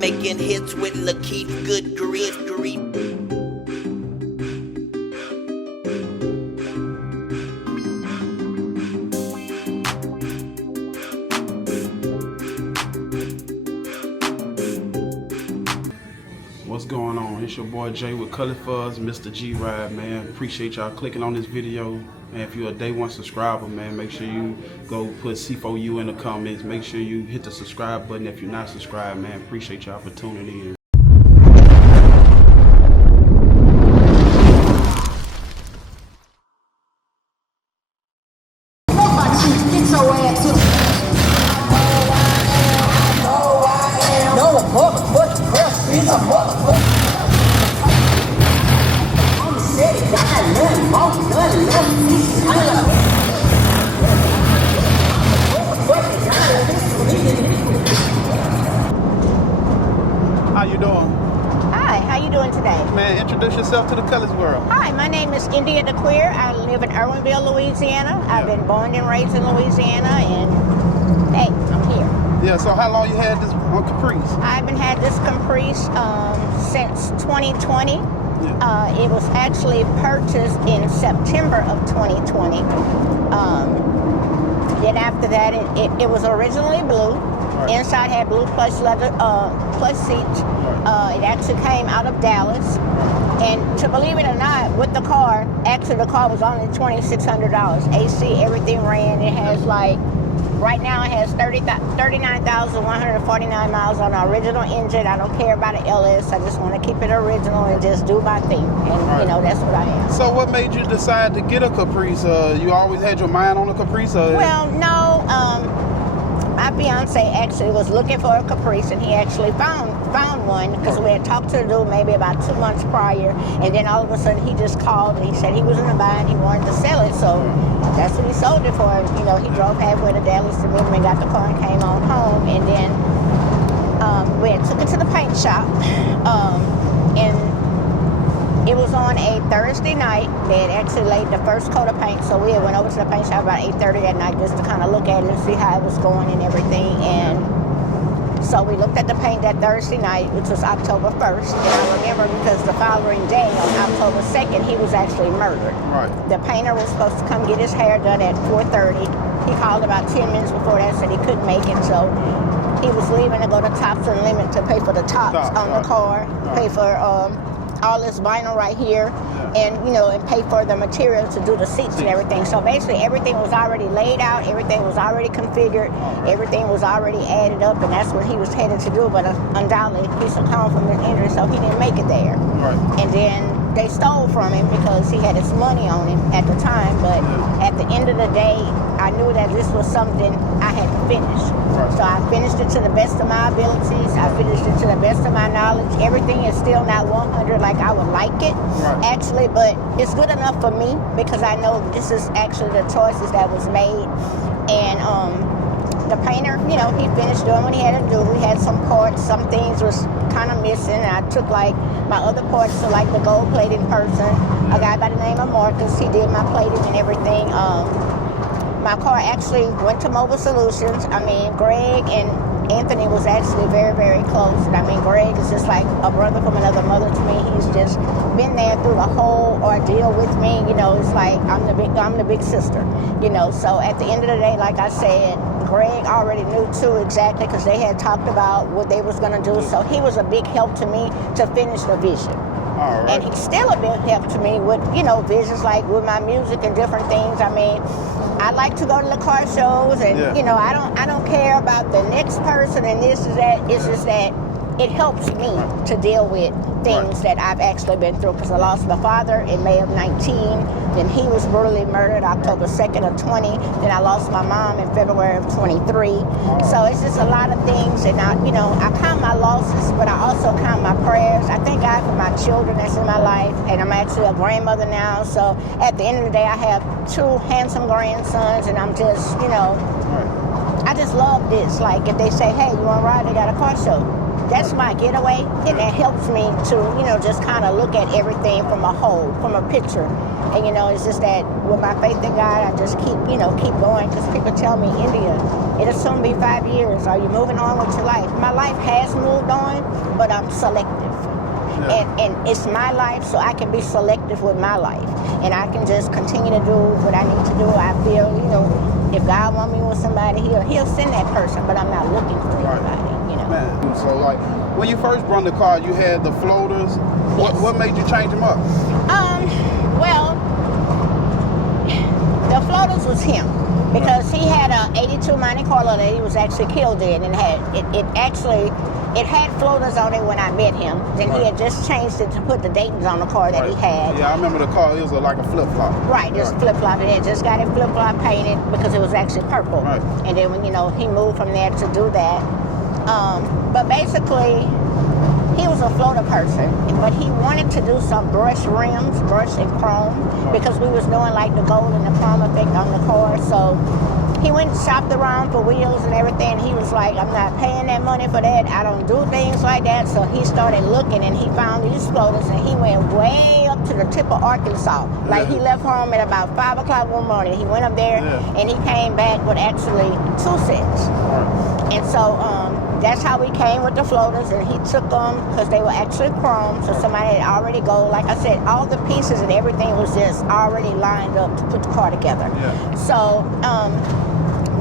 Making hits with Lakeith, good grief. What's going on? It's your boy Jay with Color Fuzz, Mr. G Ride, man. Appreciate y'all clicking on this video. And if you're a day one subscriber, man, make sure you go put C4U in the comments. Make sure you hit the subscribe button if you're not subscribed, man. Appreciate y'all for tuning in. How you doing? Hi, how you doing today? Man, introduce yourself to the colors world. Hi, my name is India the Queer. I live in Irwinville, Louisiana. I've been born and raised in Louisiana, and hey, I'm here. Yeah, so how long you had this on Caprice? I've been had this Caprice since 2020. Yeah. It was actually purchased in September of 2020. Then after that, it was originally blue. Right. Inside had blue plush leather, plush seats. Right. It actually came out of Dallas. And to believe it or not, with the car, actually the car was only $2,600. AC, everything ran. It has right now it has 39,149 miles on the original engine. I don't care about an LS. I just want to keep it original and just do my thing. And right. That's what I am. So what made you decide to get a Caprice? You always had your mind on a Caprice? Well, no. My fiance actually was looking for a Caprice, and he actually found one because we had talked to the dude maybe about 2 months prior, and then all of a sudden he just called and he said he was in a buy and he wanted to sell it, so that's what he sold it for. He drove halfway to Dallas to meet him and got the car and came on home, and then we had took it to the paint shop, and it was on a Thursday night. They had actually laid the first coat of paint, so we had went over to the paint shop about 8:30 that night just to kind of look at it and see how it was going and everything. And so we looked at the paint that Thursday night, which was October 1st. And I remember because the following day, on October 2nd, he was actually murdered. Right. The painter was supposed to come get his hair done at 4:30. He called about 10 minutes before that, said he couldn't make it, so he was leaving to go to Tops and Limit to pay for the tops on the car, pay for all this vinyl right here, and and pay for the material to do the seats and everything. So basically everything was already laid out, everything was already configured, everything was already added up, and that's what he was headed to do. But undoubtedly he succumbed from his injury, so he didn't make it there. Right. And then they stole from him because he had his money on him at the time. But at the end of the day, I knew that this was something I had to finish. Right. So I finished it to the best of my abilities. I finished it to the best of my knowledge. Everything is still not 100 like I would like it, actually, but it's good enough for me because I know this is actually the choices that was made. And the painter, he finished doing what he had to do. We had some parts, some things was kind of missing. And I took my other parts to the gold plating person, a guy by the name of Marcus. He did my plating and everything. My car actually went to Mobile Solutions. Greg and Anthony was actually very, very close. And Greg is just like a brother from another mother to me. He's just been there through the whole ordeal with me. It's like I'm the big sister. So at the end of the day, like I said, Greg already knew too exactly because they had talked about what they was gonna do. So he was a big help to me to finish the vision. All right. And he's still a big help to me with visions like with my music and different things. I like to go to the car shows, and I don't care about the next person and this is that. It's just that it helps me to deal with things that I've actually been through because I lost my father in May of 19. Then he was brutally murdered October 2nd of 20. Then I lost my mom in February of 23. So it's just a lot of things, and I count my losses, but I also count my prayers. I thank God for my children that's in my life, and I'm actually a grandmother now. So at the end of the day, I have 2 handsome grandsons, and I'm just, I just love this. Like if they say, hey, you want to ride? They got a car show. that's my getaway, and that helps me to, you know, just kind of look at everything from a whole, from a picture. And, you know, it's just that with my faith in God, I just keep going, because people tell me, India, it'll soon be 5 years. Are you moving on with your life? My life has moved on, but I'm selective. And it's my life, so I can be selective with my life. And I can just continue to do what I need to do. I feel, you know, if God wants me with somebody, he'll send that person, but I'm not looking for anybody, you know. Man, so like, when you first brought the car, you had the floaters. Yes. What made you change them up? Well, the floaters was him. Because he had a 82 Monte Carlo that he was actually killed in, and it had floaters on it when I met him. Then he had just changed it to put the Daytons on the car that he had. Yeah, I remember the car. It was like a flip-flop. Right, just flip-flop. It had just got it flip-flop painted because it was actually purple. Right. And then when, you know, he moved from there to do that. But basically, he was a floater person, but he wanted to do some brushed rims, brushed and chrome, because we was doing like the gold and the chrome effect on the car. So he went and shopped around for wheels and everything. He was like, I'm not paying that money for that. I don't do things like that. So he started looking, and he found these floaters, and he went way up to the tip of Arkansas. Like, he left home at about 5 o'clock one morning. He went up there, and he came back with actually 2 sets. And so that's how we came with the floaters, and he took them because they were actually chrome, so somebody had already go. Like I said, all the pieces and everything was just already lined up to put the car together. So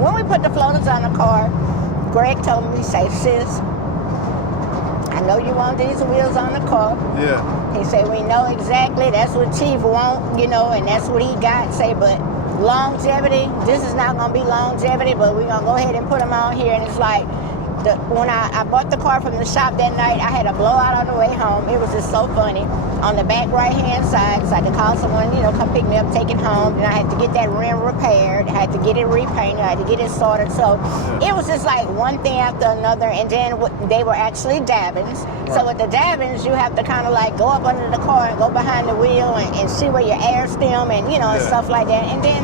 when we put the floaters on the car, Greg told me, he said, sis, I know you want these wheels on the car. He said, we know exactly, that's what Chief want, you know, and that's what he got. Say, but longevity, this is not going to be longevity, but we're going to go ahead and put them on here. And it's like, when I bought the car from the shop that night, I had a blowout on the way home. It was just so funny. On the back right-hand side, so I had to call someone, you know, come pick me up, take it home. Then I had to get that rim repaired. I had to get it repainted. I had to get it sorted. So it was just like one thing after another. And then they were actually dabbins. So with the dabbins, you have to kind of like go up under the car and go behind the wheel and see where your air stem and, you know, and stuff like that. And then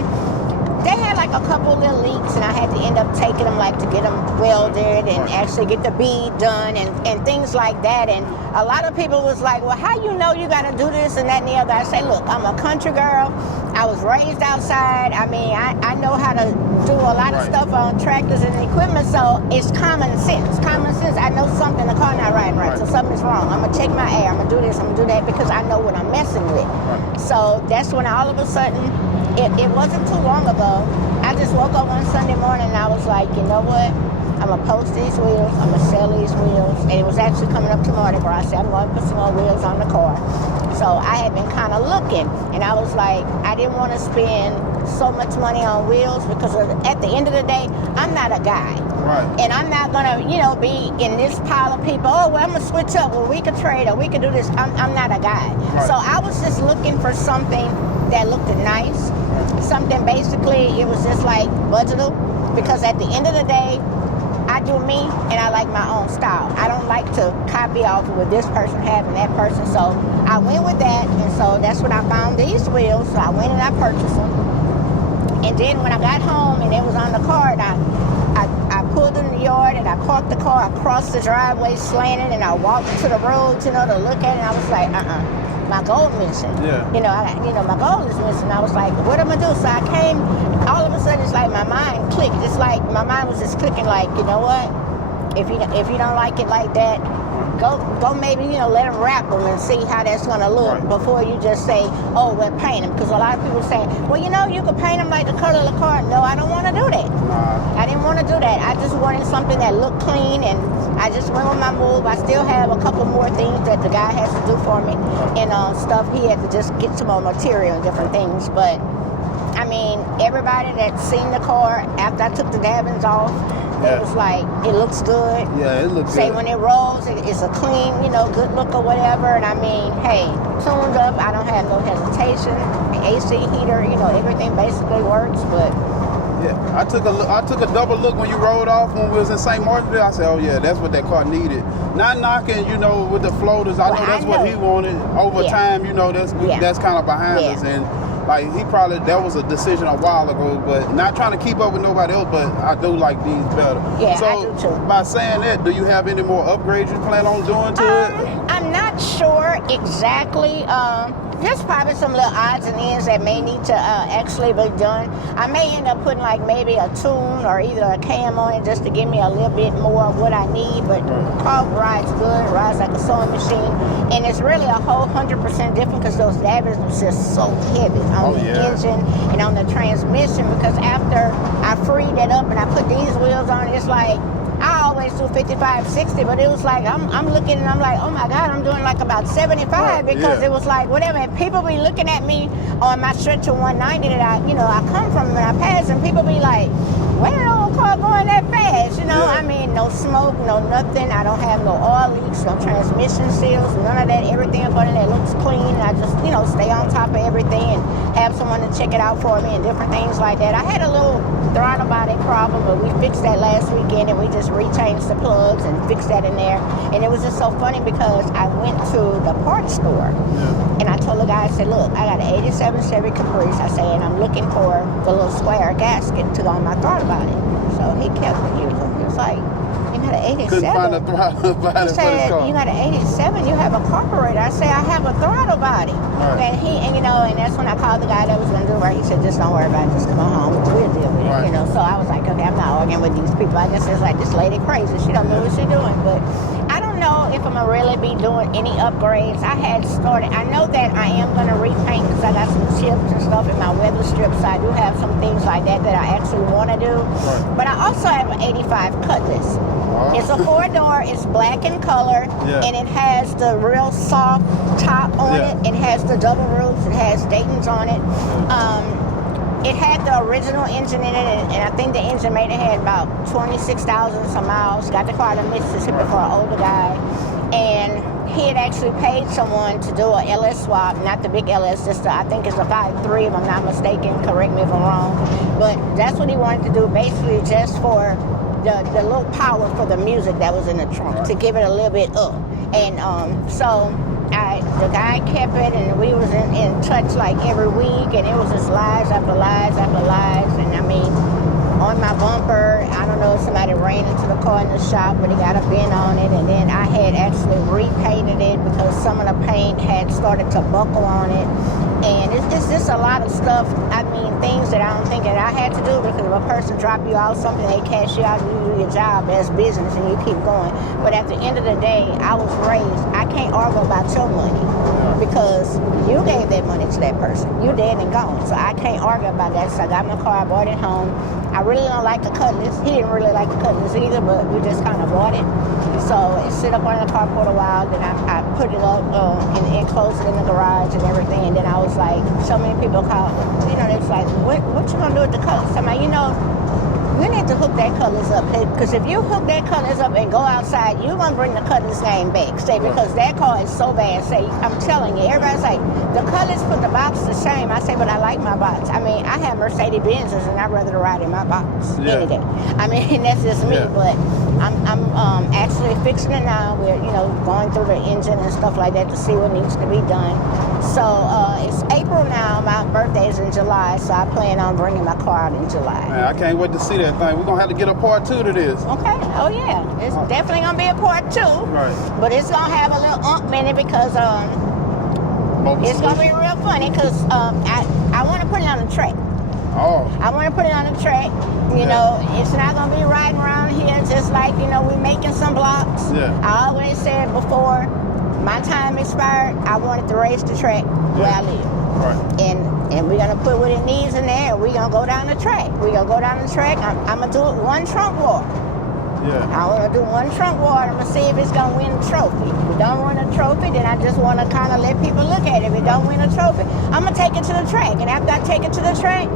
they had like a couple little leaks, and I had to end up taking them like to get them welded and actually get the bead done and things like that. And a lot of people was like, well, how you know you got to do this and that and the other? I say, look, I'm a country girl. I was raised outside. I mean, I know how to do a lot of stuff on tractors and equipment, so it's common sense. Common sense. I know something, the car not riding right, so something's wrong. I'm going to check my air. I'm going to do this. I'm going to do that because I know what I'm messing with. So that's when all of a sudden, it wasn't too long ago, I just woke up one Sunday morning and I was like, you know what? I'm going to post these wheels. I'm going to sell these wheels. And it was actually coming up to Mardi Gras. I said, I'm going to put some more wheels on the car. So I had been kind of looking. And I was like, I didn't want to spend so much money on wheels because at the end of the day, I'm not a guy. And I'm not going to, you know, be in this pile of people, oh, well, I'm going to switch up. Well, we could trade or we could do this. I'm not a guy. So I was just looking for something that looked nice. Something basically, it was just like budgetable. Because at the end of the day, I do me and I like my own style. I don't like to copy off of what this person has and that person. So I went with that, and so that's when I found these wheels. So I went and I purchased them. And then when I got home and it was on the car, and I pulled in the yard and I parked the car, I crossed the driveway slanted, and I walked to the road, you know, to look at it, and I was like, my goal missing. You know, my goal is missing. I was like, what am I do? So I came, all of a sudden it's like my mind clicked. It's like my mind was just clicking like, you know what? If you don't like it like that, go maybe, you know, let them wrap them and see how that's going to look before you just say, oh, well, paint them. Because a lot of people say, well, you know, you could paint them like the color of the car. No, I don't want to do that. I didn't want to do that. I just wanted something that looked clean, and I just went with my move. I still have a couple more things that the guy has to do for me and stuff. He had to just get some more material and different things. But, I mean, everybody that's seen the car after I took the dabbins off, it was like, it looks good. It looks Say good. when it rolls, it's a clean, you know, good look or whatever. And I mean, hey, tuned up, I don't have no hesitation. The AC heater, you know, everything basically works, but... Yeah, I took a double look when you rode off when we was in St. Martinsville. I said, oh yeah, that's what that car needed. Not knocking, you know, with the floaters. I know that's what he wanted. Over time, you know, that's kind of behind us. And like that was a decision a while ago, but not trying to keep up with nobody else, but I do like these better. Yeah, so I do too. By saying that, do you have any more upgrades you plan on doing to it? I'm not sure exactly. There's probably some little odds and ends that may need to actually be done. I may end up putting like maybe a tune or either a cam on it just to give me a little bit more of what I need. But the car rides good, rides like a sewing machine, and it's really a whole 100% different because those davits are just so heavy on the engine and on the transmission. Because after I freed it up and I put these wheels on, it's like. I always do 55, 60, but it was like, I'm looking and I'm like, oh my God, I'm doing like about 75 because it was like, whatever. And people be looking at me on my stretch of 190 that I come from and I pass, and people be like, where the old car going that fast? I mean, no smoke, no nothing. I don't have no oil leaks, no transmission seals, none of that. Everything about it looks clean. I just, stay on top of everything and have someone to check it out for me and different things like that. I had a little throttle body problem, but we fixed that last weekend and we just rechanged the plugs and fixed that in there. And it was just so funny because I went to the parts store and I told the guy, I said, look, I got an 87 Chevy Caprice, I say, and I'm looking for the little square gasket to go on my throttle body. So he was like, you got an 87? Couldn't find a throttle body. He said, you got an 87, you have a carburetor. I say, I have a throttle body. Right. And that's when I called the guy that was going to do it. He said, just don't worry about it, just come on home, we'll deal with it. So I was like, okay, I'm not arguing with these people. I guess it's like, this lady crazy, she don't know what she's doing. But I don't know if I'm going to really be doing any upgrades. I had started, I know that I am going to repaint because I got some chips and stuff in my weather strips. So I do have some things like that I actually want to do. Right. But I also have an 85 Cutlass. It's a 4-door, it's black in color, and it has the real soft top on it. It has the double roofs, it has Dayton's on it. It had the original engine in it, and I think the engine made it had about 26,000 some miles. Got the car to Mississippi for an older guy, and he had actually paid someone to do a LS swap, not the big LS, just I think it's a 5.3 if I'm not mistaken, correct me if I'm wrong. But that's what he wanted to do, basically just for the little power for the music that was in the trunk, to give it a little bit up. And so the guy kept it, and we was in touch like every week, and it was just lies after lies after lies. And I mean, on my bumper, I don't know if somebody ran into the car in the shop, but he got a bend on it, and then I had actually repainted it because some of the paint had started to buckle on it. And it's just a lot of stuff, I mean, things that I don't think that I had to do, because if a person drop you out something, they cash you out and you do your job as business and you keep going. But at the end of the day, I was raised, I can't argue about your money because you gave that money to that person. You dead and gone. So I can't argue about that. So I got my car, I bought it home. I really don't like the Cutlass. He didn't really like the Cutlass either, but we just kind of bought it. So it sit up on the carport a while, then I put it up and enclosed it in the garage and everything. And then I was like, so many people call, it's like, what you gonna do with the Cutlass? I'm like, you need to hook that Cutlass up, because if you hook that Cutlass up and go outside, you're gonna bring the Cutlass name back. Say, because that car is so bad. Say, I'm telling you, everybody's like, the Cutlass put the box to shame. I say, but I like my box. I mean, I have Mercedes-Benzes and I'd rather ride in my box any day. I mean, that's just me, but I'm actually fixing it now. We're, going through the engine and stuff like that to see what needs to be done. So it's April now. My birthday is in July, so I plan on bringing my car out in July. Man, I can't wait to see that thing. We're going to have to get a part 2 to this. Okay. Oh, yeah. It's definitely going to be a part 2. Right. But it's going to have a little in it because it's going to be real funny because I want to put it on the track. Oh. I want to put it on the track. It's not going to be riding around here just like, we're making some blocks. Yeah. I always said before my time expired, I wanted to race the track where I live. Right. And we're going to put what it needs in there, and we're going to go down the track. We're going to go down the track. I'm going to do it one trunk walk. Yeah. I want to do one trunk walk. I'm going to see if it's going to win a trophy. If it don't win a trophy, then I just want to kind of let people look at it. If it don't win a trophy, I'm going to take it to the track. And after I take it to the track,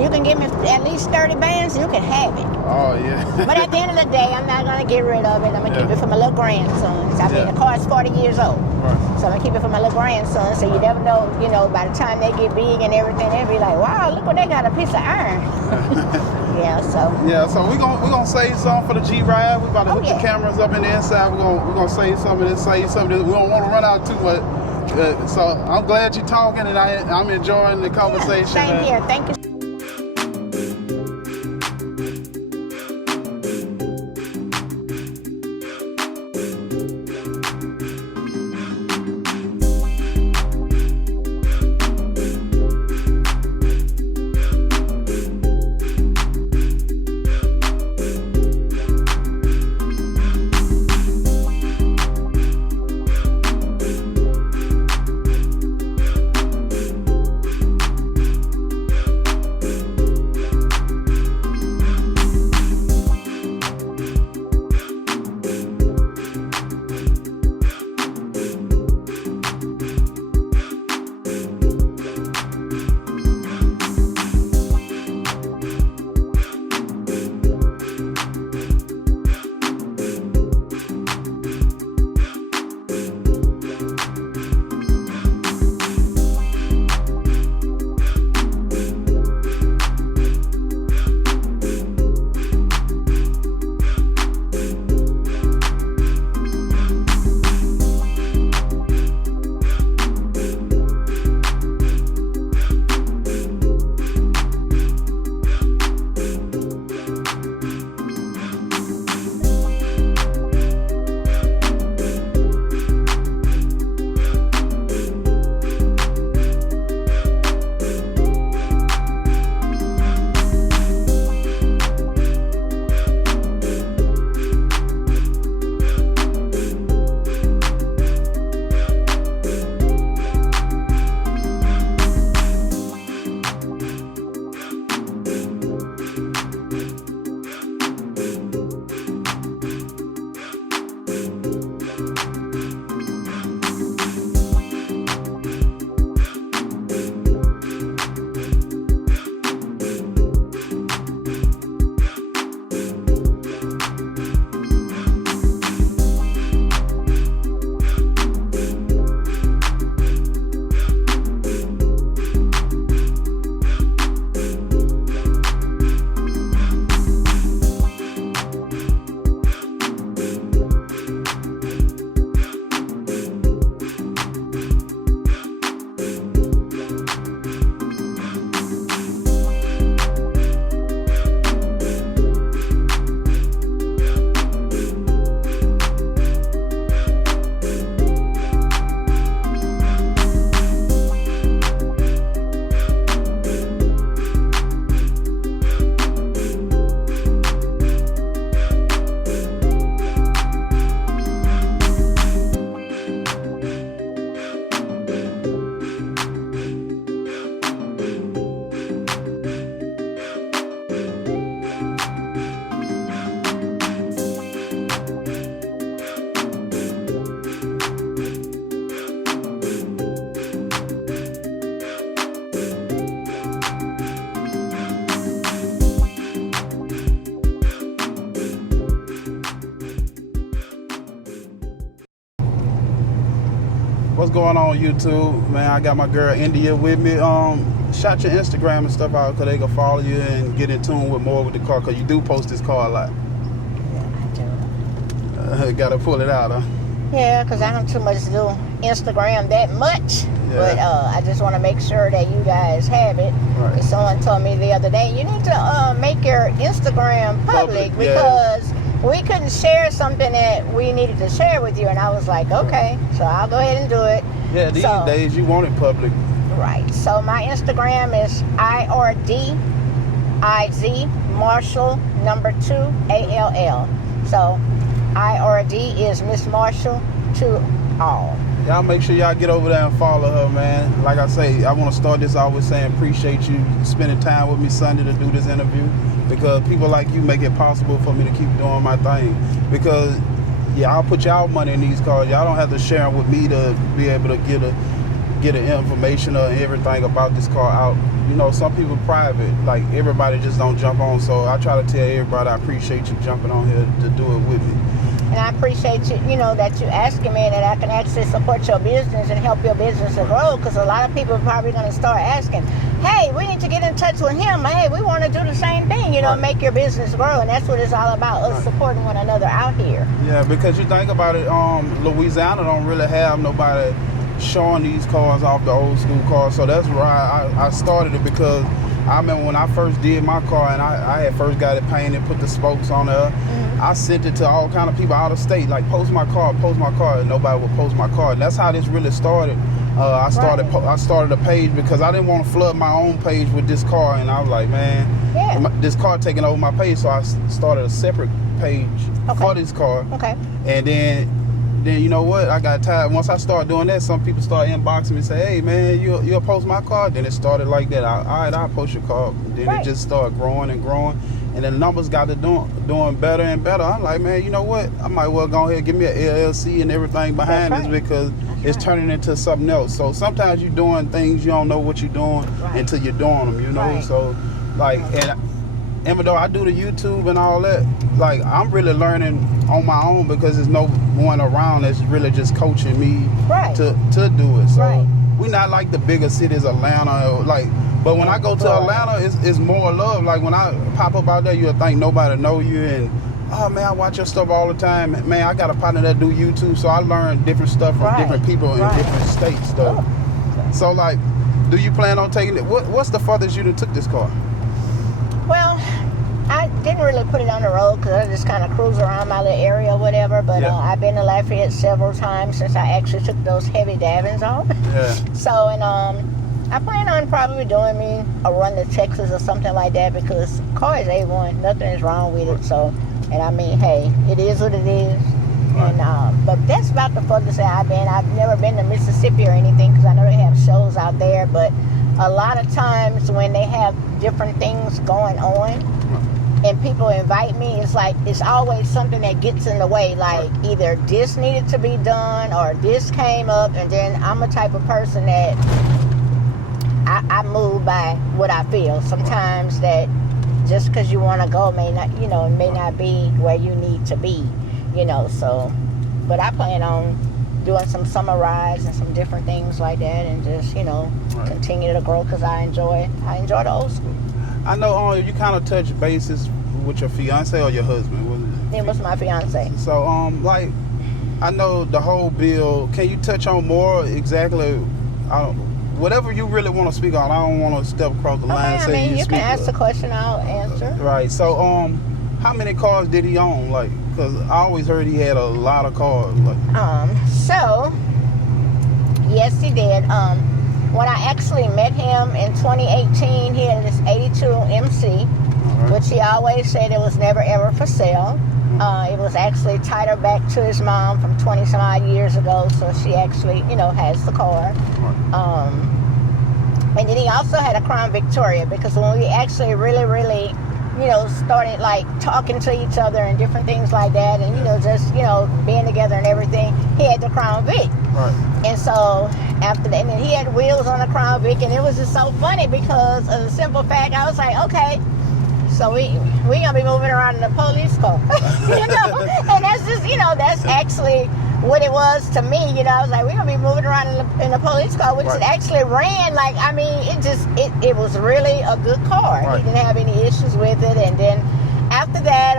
you can give me at least 30 bands, you can have it. Oh, yeah. But at the end of the day, I'm not going to get rid of it. I'm going to keep it for my little grandsons. I mean, the car's 40 years old. Right. So I'm going to keep it for my little grandsons. So you never know, by the time they get big and everything, they'll be like, wow, look what they got, a piece of iron. So we're gonna save some for the G-Ride. We're about to hook the cameras up in the inside. We're gonna save some of this, We don't want to run out too So I'm glad you're talking, and I'm enjoying the conversation. Same here. Thank you. What's going on YouTube, man? I got my girl India with me. Shout your Instagram and stuff out, cause they can follow you and get in tune with more with the car, cause you do post this car a lot. Yeah, I do. Gotta pull it out, huh? Yeah, because I don't too much do Instagram that much. Yeah. But I just want to make sure that you guys have it. Right. 'Cause someone told me the other day, you need to make your Instagram public because we couldn't share something that we needed to share with you. And I was like, okay, so I'll go ahead and do it. Yeah, these days you want it public. Right. So my Instagram is IRDIZ Marshall #2ALL. So IRD is Miss Marshall to all. Y'all make sure y'all get over there and follow her, man. Like I say, I want to start this off with saying appreciate you spending time with me Sunday to do this interview, because people like you make it possible for me to keep doing my thing. Because yeah, I'll put y'all money in these cars. Y'all don't have to share them with me to be able to get the information or everything about this car out. You know, some people private, like everybody just don't jump on. So I try to tell everybody I appreciate you jumping on here to do it with me. And I appreciate you, that you asking me that I can actually support your business and help your business to grow, because a lot of people are probably going to start asking, hey, we need to get in touch with him. Hey, we want to do the same thing, right. Make your business grow. And that's what it's all about, us supporting one another out here. Yeah, because you think about it, Louisiana don't really have nobody showing these cars off, the old school cars. So that's why I started it, because I remember when I first did my car and I had first got it painted, put the spokes on there. I sent it to all kind of people out of state, like post my car, and nobody would post my car. And that's how this really started. I started a page because I didn't want to flood my own page with this car, and I was like, man, this car taking over my page. So I started a separate page for this car. And then you know what? I got tired. Once I started doing that, some people started inboxing me and say, hey man, you'll post my car. Then it started like that. All right, I'll post your car. Then it just started growing and growing. And then the numbers got to doing better and better. I'm like, man, you know what? I might well go ahead and give me an LLC and everything behind this, because it's turning into something else. So sometimes you're doing things you don't know what you're doing until you're doing them, you know? So like, and even though I do the YouTube and all that, like I'm really learning on my own, because there's no one around that's really just coaching me to do it. So we not like the bigger cities, Atlanta, or like. But when I go to Atlanta, it's more love. Like when I pop up out there, you'll think nobody know you, and oh man, I watch your stuff all the time. Man, I got a partner that do YouTube, so I learn different stuff from different people in different states. Though. So like, do you plan on taking it? What's the farthest you done took this car? Well, I didn't really put it on the road because I just kind of cruise around my little area or whatever. But I've been to Lafayette several times since I actually took those heavy davins off. So and I plan on probably doing me a run to Texas or something like that, because the car is A1, nothing is wrong with it. So, and I mean, hey, it is what it is. And but that's about the furthest I've been. I've never been to Mississippi or anything, because I know they have shows out there. But a lot of times when they have different things going on and people invite me, it's like it's always something that gets in the way. Like either this needed to be done or this came up, and then I'm a type of person that I move by what I feel. Sometimes that just because you want to go may not, may not be where you need to be, so. But I plan on doing some summer rides and some different things like that, and just, continue to grow, because I enjoy the old school. I know you kind of touch bases with your fiance or your husband, wasn't it? It was my fiance. So, like, I know the whole bill. Can you touch on more exactly? Whatever you really want to speak on. I don't want to step across the line. I mean, you can ask the question, I'll answer. Right. So, how many cars did he own? Like, because I always heard he had a lot of cars. Like, so yes, he did. When I actually met him in 2018, he had this 82 MC, which he always said it was never ever for sale. It was actually tied her back to his mom from 20 some odd years ago, so she actually, has the car. And then he also had a Crown Victoria, because when we actually really, started like talking to each other and different things like that, and just being together and everything, he had the Crown Vic. And so after that, and then he had wheels on the Crown Vic, and it was just so funny because of the simple fact, I was like, okay, so we gonna be moving around in a police car, and that's just, that's actually what it was to me. I was like, we're gonna be moving around in a police car, which it actually ran like, I mean, it was really a good car. He didn't have any issues with it. And then after that,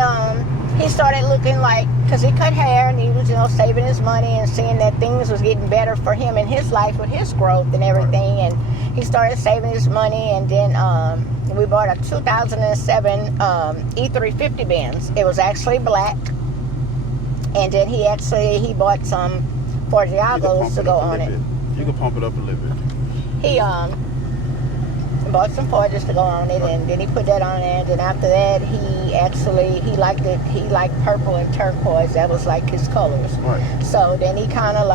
he started looking like, because he cut hair and he was, saving his money and seeing that things was getting better for him in his life with his growth and everything. And he started saving his money, and then we bought a 2007 E350 Benz. It was actually black. And then he bought some Forgiatos to go on it. You can pump it up a little bit. He bought some Forges to go on it, and then he put that on there. And then after that, he liked it. He liked purple and turquoise. That was like his colors. So then he kind of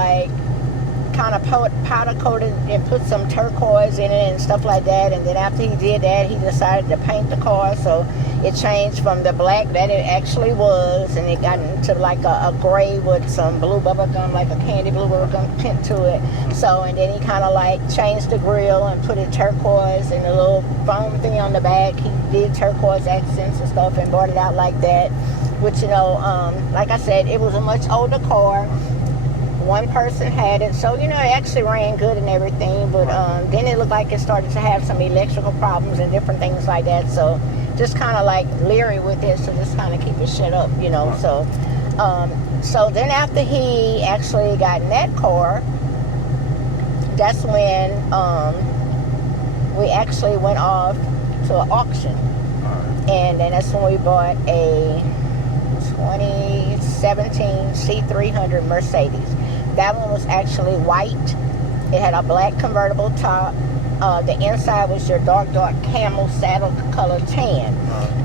powder coated and put some turquoise in it and stuff like that. And then after he did that, he decided to paint the car. So it changed from the black that it actually was, and it got into like a gray with some blue bubble gum, like a candy blue bubble gum tint to it. So, and then he kind of like changed the grill and put it turquoise and a little foam thing on the back. He did turquoise accents and stuff and brought it out like that, which, like I said, it was a much older car. One person had it, so it actually ran good and everything, but then it looked like it started to have some electrical problems and different things like that, so just kind of like leery with it, so just kind of keep it shut up, so then after he actually got in that car, that's when we actually went off to an auction. And then that's when we bought a 2017 C300 Mercedes. That one was actually white. It had a black convertible top. The inside was your dark camel saddle color tan.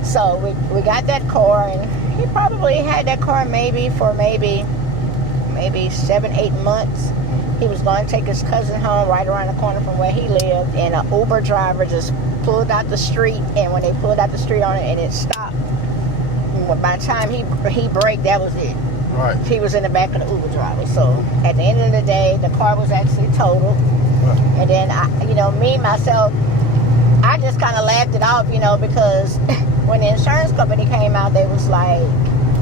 So we got that car, and he probably had that car maybe 7-8 months. He was going to take his cousin home right around the corner from where he lived, and an Uber driver just pulled out the street, and when they pulled out the street on it and it stopped, by the time he braked, that was it. Right. He was in the back of the Uber driver. So at the end of the day, the car was actually totaled. Right. And then me myself, I just kind of laughed it off, because when the insurance company came out, they was like,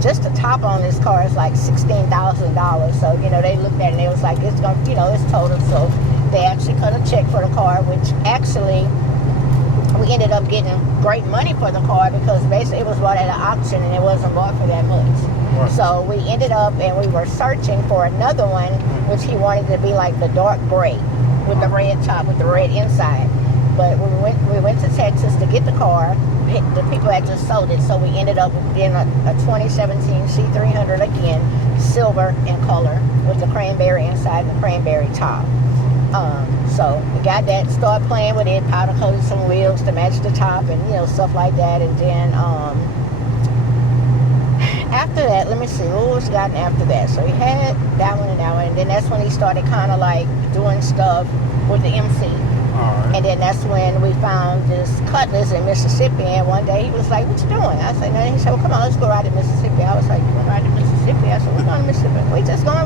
just the top on this car is like $16,000. So they looked at it and they was like, it's going, it's totaled. So they actually cut a check for the car, which actually we ended up getting great money for the car, because basically it was bought at an auction and it wasn't bought for that much. Right. So we ended up, and we were searching for another one, which he wanted to be like the dark gray with the red top, with the red inside. But when we went to Texas to get the car, the people had just sold it, so we ended up getting a 2017 C300 again, silver in color, with the cranberry inside and the cranberry top. So we got that, started playing with it, powder coated some wheels to match the top, and stuff like that. And then after that, let me see, what was gotten after that? So he had that one, and then that's when he started kind of like doing stuff with the MC. Right. And then that's when we found this Cutlass in Mississippi, and one day he was like, what you doing? I said, no. He said, well, come on, let's go ride to Mississippi. I was like, you want to ride to Mississippi? I said, we're going to Mississippi. We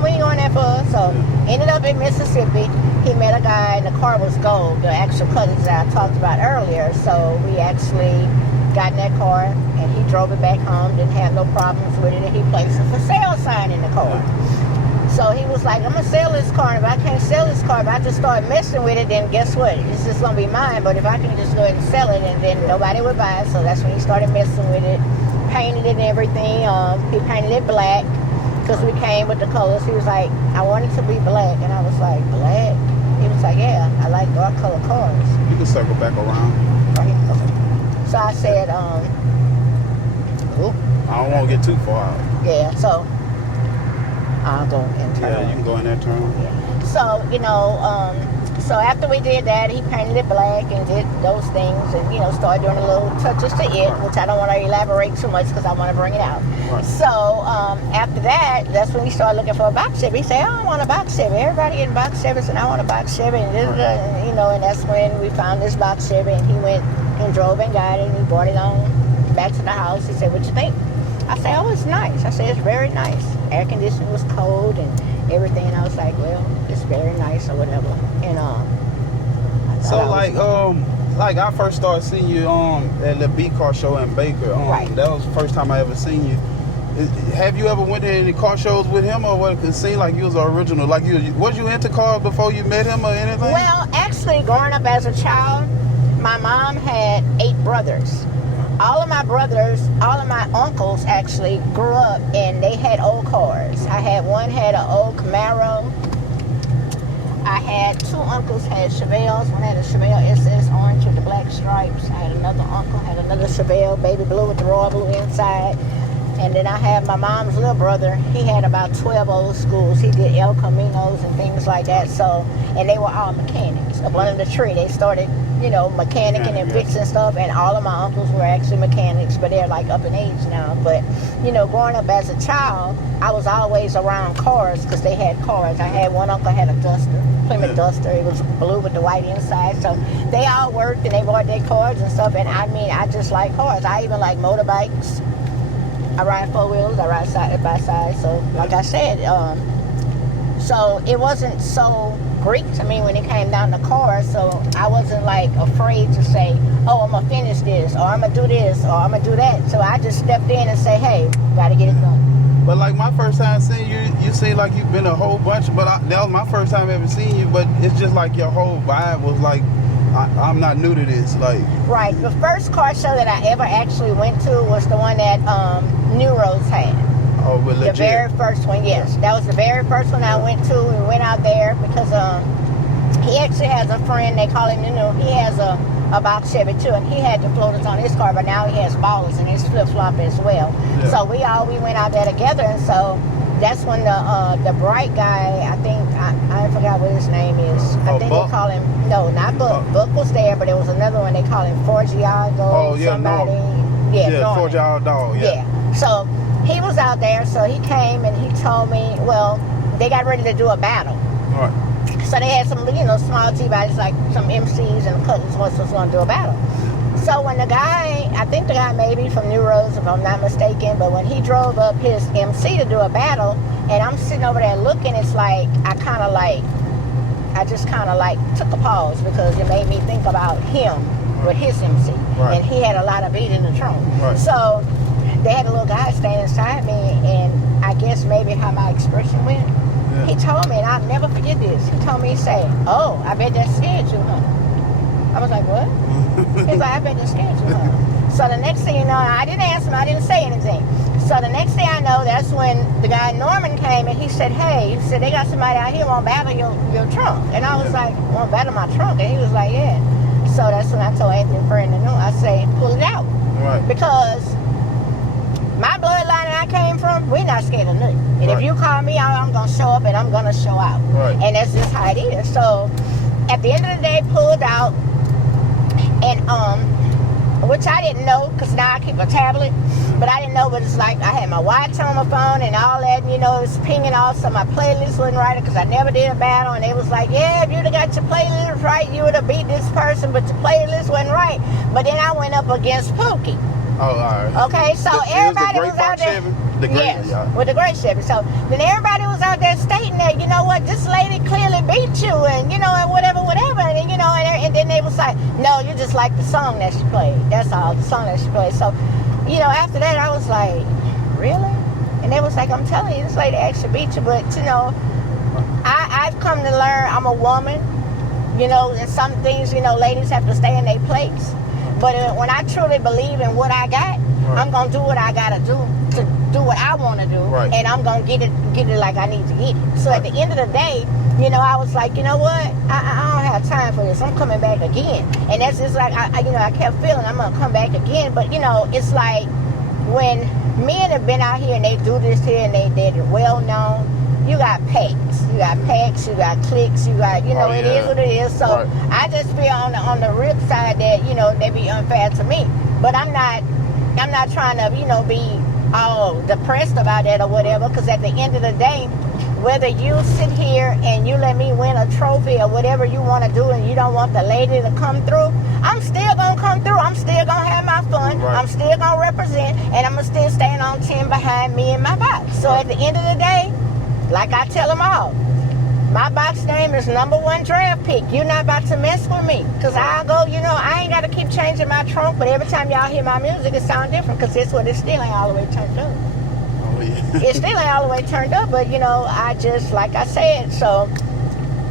ain't going that far. So ended up in Mississippi. He met a guy, and the car was gold, the actual Cutlass that I talked about earlier. So we actually got in that car, and he drove it back home, didn't have no problems with it, and he placed a for sale sign in the car. So he was like, I'm going to sell this car, and if I can't sell this car, if I just start messing with it, then guess what? It's just going to be mine, but if I can just go ahead and sell it, and then nobody would buy it. So that's when he started messing with it, painted it and everything. He painted it black, because we came with the colors. He was like, I want it to be black, and I was like, black? He was like, yeah, I like dark color cars. You can circle back around. Right. Okay. So I said, I don't want to get too far out. Yeah, so I'll go in turn. Yeah, you can go in that turn. Yeah. So, so after we did that, he painted it black and did those things, and, started doing a little touches to it, which I don't want to elaborate too much because I want to bring it out. Right. So after that, that's when he started looking for a box Chevy. He said, I don't want a box Chevy. Everybody getting box Chevys, and I want a box Chevy. And, and that's when we found this box Chevy, and he went and drove and got it, and he brought it on back to the house. He said, what you think? I said, oh, it's nice. I said, it's very nice. Air conditioning was cold and everything. And I was like, well, it's very nice or whatever. And so like I first started seeing you at the B car show in Baker. Right. That was the first time I ever seen you. Have you ever went to any car shows with him, or what? It seemed like you was original. Like was you into cars before you met him or anything? Well, actually, growing up as a child, my mom had 8 brothers. All of my uncles actually grew up, and they had old cars. One had an old Camaro. I had 2 uncles had Chevelles. One had a Chevelle SS orange with the black stripes. I had another uncle had another Chevelle baby blue with the royal blue inside. And then I had my mom's little brother. He had about 12 old schools. He did El Caminos and things like that. So, and they were all mechanics. Up under the tree, they started, mechanicking and fixing stuff. And all of my uncles were actually mechanics, but they're like up in age now. But, growing up as a child, I was always around cars because they had cars. I had one uncle had a Duster, Plymouth Duster. It was blue with the white inside. So they all worked and they bought their cars and stuff. And I just like cars. I even like motorbikes. I ride 4-wheelers, I ride side by side. So, like I said, so it wasn't so Greek to me when it came down to cars. So I wasn't like afraid to say, oh, I'm gonna finish this, or I'm gonna do this, or I'm gonna do that. So I just stepped in and say, hey, gotta get it done. But like my first time seeing you, you seem like you've been a whole bunch. But that was my first time ever seeing you. But it's just like your whole vibe was like, I'm not new to this. Like, right. The first car show that I ever actually went to was the one that New Roads had. Oh, but legit. The very first one, yes. That was the very first one I went to. We went out there because He actually has a friend, they call him he has a box Chevy too, and he had the floaters on his car, but now he has ballers and his flip-flop as well. Yeah. So we went out there together, and so that's when the bright guy, I think, I forgot what his name is. I think Buck? they call him, no, not Buck. Buck was there, but there was another one, they call him Forgiago. Oh, yeah, somebody. Norman. Yeah, Forgiago dog, yeah. So he was out there, so he came and he told me, well, they got ready to do a battle. All right. So they had some, small T-bodies, like some MCs and cousins was going to do a battle. So when the guy, I think the guy maybe from New Roads, if I'm not mistaken, but when he drove up his MC to do a battle, and I'm sitting over there looking, it's like, I just kind of like took a pause because it made me think about him with his MC. Right. And he had a lot of beat in the trunk. Right. So they had a little guy standing beside me, and I guess maybe how my expression went. Yeah. He told me, and I'll never forget this. He told me, he said, "Oh, I bet that scared you, huh?" I was like, "What?" He's like, "I bet that scared you, huh?" So the next thing you know, I didn't answer him. I didn't say anything. So the next thing I know, that's when the guy Norman came, and he said, "Hey," he said, "they got somebody out here want to battle your trunk." And I was like, "Want to battle my trunk?" And he was like, "Yeah." So that's when I told Anthony Friend, I say, "Pull it out." Right. Because my bloodline that I came from, we're not scared of nothing. And Right. if you call me out, I'm going to show up and I'm going to show out. Right. And that's just how it is. So at the end of the day, pulled out. And, which I didn't know, because now I keep a tablet. But I didn't know, but it's like I had my watch on my phone and all that, and, it's pinging off. So my playlist wasn't right because I never did a battle. And it was like, yeah, if you'd have got your playlist right, you would have beat this person, but your playlist wasn't right. But then I went up against Pookie. Oh, all right. Okay, so everybody was out there. The great, yes, yeah. with the great Chevy. So then everybody was out there stating that, you know what, this lady clearly beat you, and and whatever, and and then they was like, no, you just like the song that she played. That's all, the song that she played. So, after that I was like, really? And they was like, I'm telling you, this lady actually beat you. But I've come to learn I'm a woman, and some things, ladies have to stay in their place. But when I truly believe in what I got, right. I'm going to do what I got to do what I want to do. Right. And I'm going to get it like I need to get it. So at the end of the day, I was like, you know what? I don't have time for this. I'm coming back again. And that's just like, I kept feeling I'm going to come back again. But, it's like when men have been out here and they do this here and they're well known, you got packs, you got clicks, you got, it is what it is. So right. I just feel on the rip side that, they be unfair to me. But I'm not trying to, be all depressed about that or whatever, because at the end of the day, whether you sit here and you let me win a trophy or whatever you want to do and you don't want the lady to come through, I'm still going to come through. I'm still going to have my fun. Right. I'm still going to represent, and I'm going to still stand on 10 behind me and my box. So at the end of the day, like I tell them all, my box name is #1 draft pick. You're not about to mess with me. Because I'll go, I ain't got to keep changing my trunk, but every time y'all hear my music, it sounds different because it's what it still ain't all the way turned up. Oh, yeah. It still ain't all the way turned up, but, I just, like I said, so,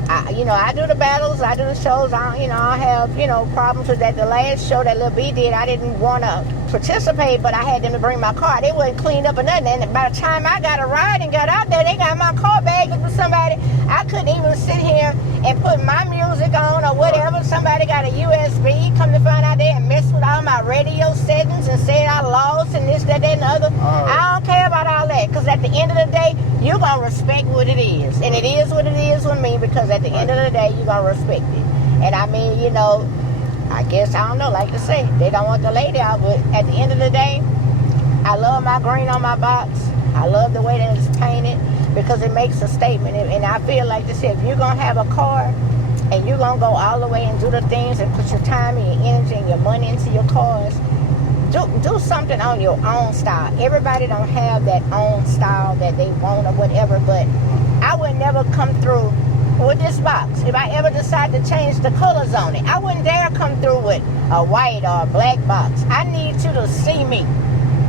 I do the battles, I do the shows, I have, problems with that. The last show that Lil B did, I didn't want to participate, but I had them to bring my car. They wasn't cleaned up or nothing, and by the time I got a ride and got out there, they got my car bagged with somebody. I couldn't even sit here and put my music on or whatever. Somebody got a USB, come to find out they had messed with all my radio settings and said I lost and this, that, and the other. I don't care about all that, because at the end of the day, you're going to respect what it is. And it is what it is with me, because at the end of the day, you're going to respect it. And I mean, I guess, I don't know, like to say, they don't want the lady out, but at the end of the day, I love my green on my box. I love the way that it's painted, because it makes a statement. And I feel like this, if you're going to have a car and you're going to go all the way and do the things and put your time and your energy and your money into your cars, do something on your own style. Everybody don't have that own style that they want or whatever, but I would never come through with this box. If I ever decide to change the colors on it, I wouldn't dare come through with a white or a black box. I need you to see me,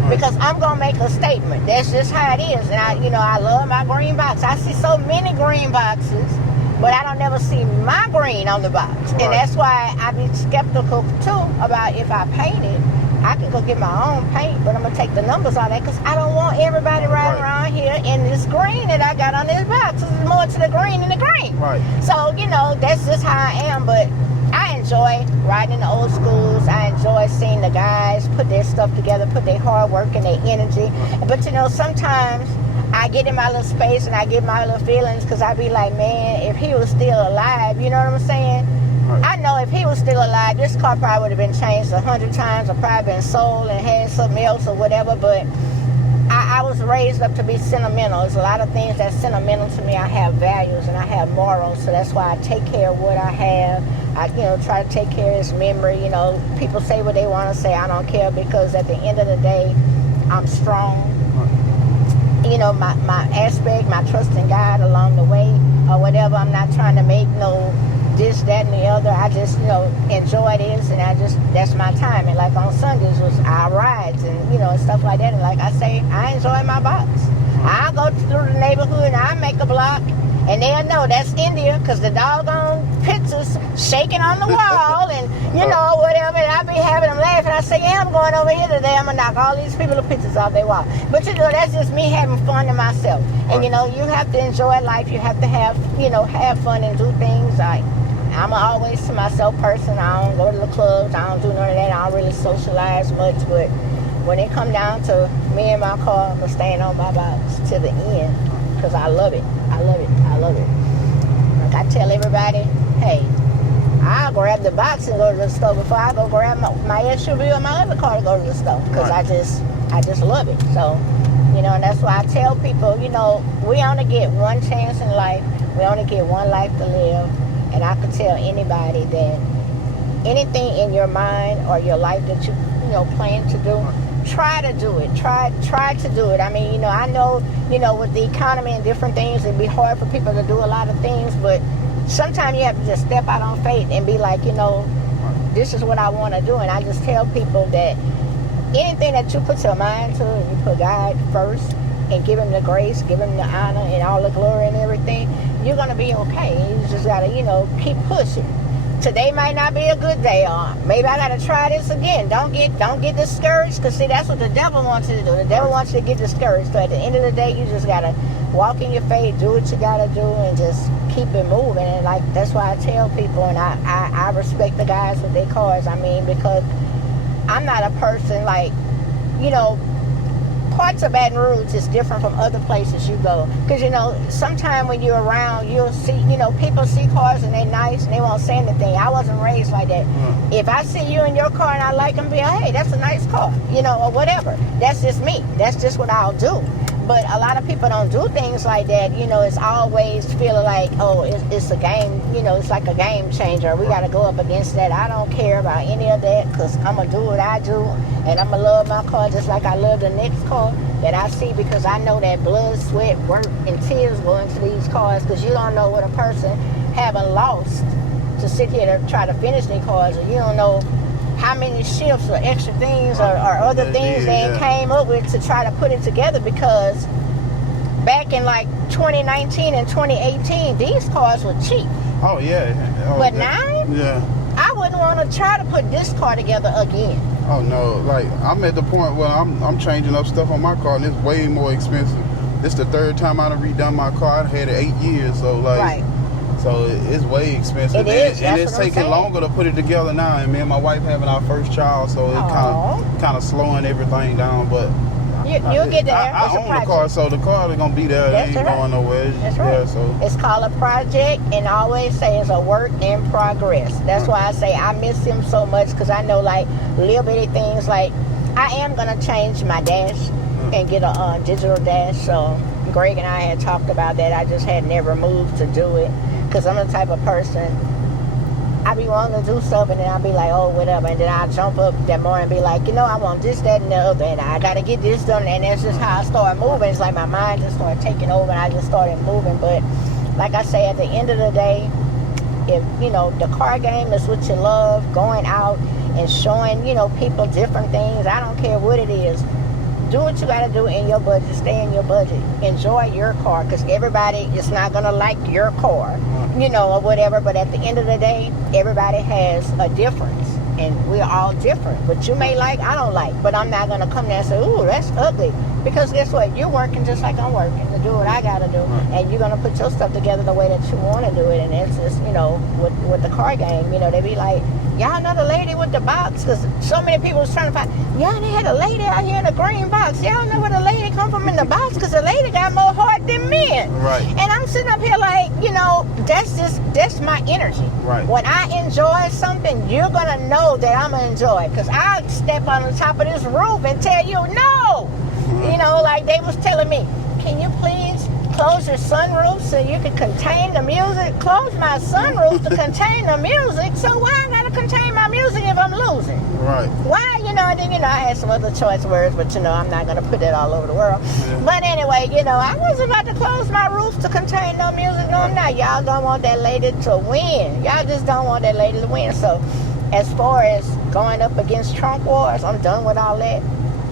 because I'm going to make a statement. That's just how it is. And I love my green box. I see so many green boxes, but I don't never see my green on the box. Right. And that's why I be skeptical too about if I paint it, I can go get my own paint, but I'm gonna take the numbers out of that because I don't want everybody riding around here in this green that I got on this box. There's more to the green than the green. Right. So, you know, that's just how I am. But I enjoy riding in the old schools. I enjoy seeing the guys put their stuff together, put their hard work and their energy. But, you know, sometimes I get in my little space and I get my little feelings because I be like, man, if he was still alive, you know what I'm saying? Right. I know if he was still alive, this car probably would have been changed 100 times or probably been sold and had something else or whatever. But I was raised up to be sentimental. There's a lot of things that's sentimental to me. I have values and I have morals, so that's why I take care of what I have. I, you know, try to take care of his memory. You know, people say what they want to say. I don't care because at the end of the day, I'm strong. You know, my aspect, my trust in God along the way or whatever. I'm not trying to make no this, that, and the other. I just, you know, enjoy this, and that's my time. And like on Sundays was our rides and, you know, and stuff like that. And like I say, I enjoy my box. I go through the neighborhood and I make a block, and they'll know that's India because the doggone pictures shaking on the wall and, you know, whatever. And I be having them laughing. I say, yeah, I'm going over here today. I'm going to knock all these people's pictures off their wall. But, you know, that's just me having fun to myself. And, you know, you have to enjoy life. You have to have, you know, have fun and do things. I'm always to myself person. I don't go to the clubs. I don't do none of that. I don't really socialize much. But when it come down to me and my car, I'm going to stand on my box to the end because I love it. I love it. I love it. Like I tell everybody, hey, I'll grab the box and go to the store before I go grab my SUV or my other car to go to the store because I just love it. So, you know, and that's why I tell people, you know, we only get one chance in life. We only get one life to live. And I could tell anybody that anything in your mind or your life that you know, plan to do, try to do it. Try to do it. I mean, you know, I know, you know, with the economy and different things, it'd be hard for people to do a lot of things, but sometimes you have to just step out on faith and be like, you know, this is what I want to do. And I just tell people that anything that you put your mind to and you put God first and give him the grace, give him the honor and all the glory and everything, you're going to be okay. You just got to, you know, keep pushing. Today might not be a good day, or maybe I got to try this again. Don't get discouraged, because see, that's what the devil wants you to do. The devil wants you to get discouraged. So at the end of the day, you just got to walk in your faith, do what you got to do, and just keep it moving. And like, that's why I tell people, and I respect the guys with their cars. I mean, because I'm not a person like, you know, parts of Baton Rouge is different from other places you go. Because, you know, sometimes when you're around, you'll see, you know, people see cars and they're nice and they won't say anything. I wasn't raised like that. If I see you in your car and I like them, be like, hey, that's a nice car, you know, or whatever. That's just me. That's just what I'll do. But a lot of people don't do things like that. You know, it's always feeling like, oh, it's a game, you know, it's like a game changer. We got to go up against that. I don't care about any of that because I'm going to do what I do. And I'm going to love my car just like I love the next car that I see, because I know that blood, sweat, work, and tears go into these cars, because you don't know what a person haven't lost to sit here to try to finish their cars, or you don't know how many shifts or extra things or other things they came up with to try to put it together. Because back in like 2019 and 2018, these cars were cheap. Oh yeah. But now, I wouldn't want to try to put this car together again. Oh no, like I'm at the point where I'm changing up stuff on my car and it's way more expensive. This the third time I've redone my car. I had it 8 years, so like, so it's way expensive. And it's taking longer to put it together now. And me and my wife having our first child, so it's kind of slowing everything down. But you'll get there. I own the car, so the car is gonna be there. It ain't going nowhere. That's right. Yeah, so it's called a project, and I always say it's a work in progress. That's why I say I miss him so much, because I know like little bitty things. Like I am gonna change my dash and get a digital dash. So Greg and I had talked about that. I just had never moved to do it, because I'm the type of person, I be wanting to do stuff and then I'll be like, oh, whatever. And then I'll jump up that morning and be like, you know, I want this, that, and the other. And I got to get this done. And that's just how I start moving. It's like my mind just started taking over and I just started moving. But like I say, at the end of the day, if, you know, the car game is what you love, going out and showing, you know, people different things, I don't care what it is. Do what you got to do in your budget. Stay in your budget. Enjoy your car, because everybody is not going to like your car, you know, or whatever. But at the end of the day, everybody has a difference. and we're all different. What you may like, I don't like, but I'm not gonna come there and say, ooh, that's ugly, because guess what? You're working just like I'm working to do what I gotta do, and you're gonna put your stuff together the way that you want to do it. And it's just, you know, with the car game, you know, they be like, y'all know the lady with the box, because so many people was trying to find, yeah, they had a lady out here in the green box. Y'all know where the lady come from in the box, because the lady got more heart than men. Right. And I'm sitting up here like, you know, that's my energy. Right. When I enjoy something, you're gonna know that I'm gonna enjoy it, because I'll step on the top of this roof and tell you no. You know, like they was telling me, can you please close your sunroof so you can contain the music? Close my sunroof to contain the music. So why I gotta contain my music if I'm losing? Right. Why, you know, and then, you know, I had some other choice words, but, you know, I'm not going to put that all over the world. Yeah. But anyway, you know, I wasn't about to close my roof to contain no music. No, I'm not. Y'all don't want that lady to win. Y'all just don't want that lady to win. So as far as going up against trunk wars, I'm done with all that.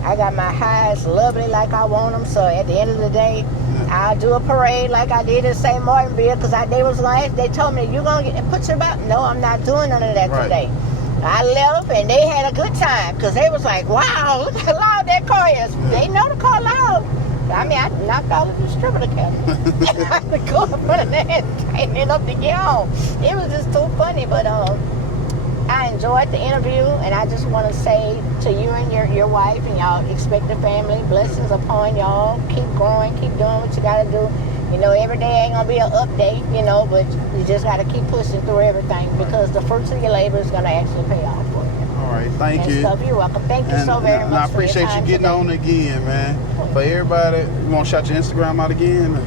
I got my highs lovely like I want them. So at the end of the day, I'll do a parade like I did in St. Martinville, because they told me, you going to put your back? No, I'm not doing none of that today. I left, and they had a good time, because they was like, wow, look how loud that car is. They know the car loud. I mean, I knocked all the distributor cabinets. I had to go up front of that and tighten it up to get home. It was just too funny, but I enjoyed the interview, and I just want to say to you and your wife and y'all expected family, blessings upon y'all. Keep growing, keep doing what you got to do. You know, every day ain't going to be an update, you know, but you just got to keep pushing through everything, because the fruits of your labor is going to actually pay off for you. All right, thank you. Stuff. You're welcome. Thank you so very much. And I appreciate you getting on again, man. For everybody, you want to shout your Instagram out again?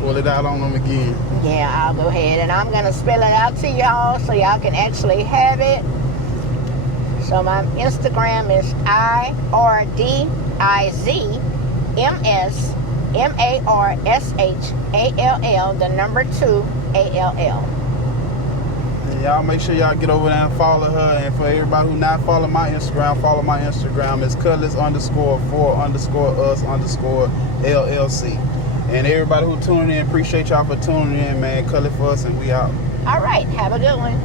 Pull it out on them again. Yeah, I'll go ahead, and I'm going to spell it out to y'all so y'all can actually have it. So my Instagram is IRDIZMSMARSHALL, the number 2 ALL. And y'all make sure y'all get over there and follow her. And for everybody who not follow my Instagram, follow my Instagram. It's Cutlass_4_us_LLC. And everybody who tuning in, appreciate y'all for tuning in, man. Cutlass for us, and we out. All right, have a good one.